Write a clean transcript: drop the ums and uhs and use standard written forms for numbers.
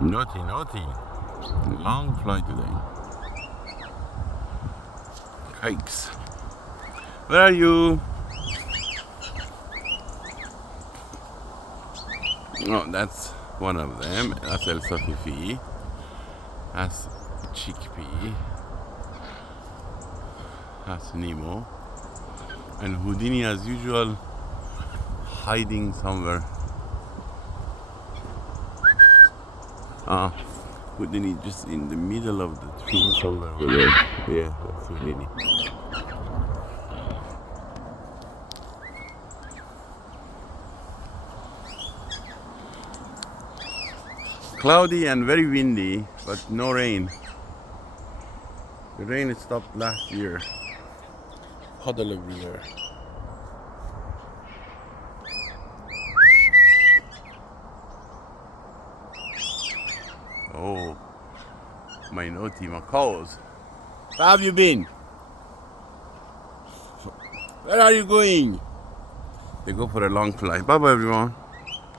Naughty, naughty. Long flight today. Cakes. Where are you? Oh, that's one of them. That's El Safifi. That's Chickpea. That's Nemo. And Houdini, as usual, hiding somewhere. Houdini just in the middle of the tree somewhere over there. Yeah, that's Houdini. Cloudy and very windy, but no rain. The rain stopped last year. Puddle everywhere. Oh, my naughty macaws. Where have you been? Where are you going? They go for a long flight. Bye bye everyone.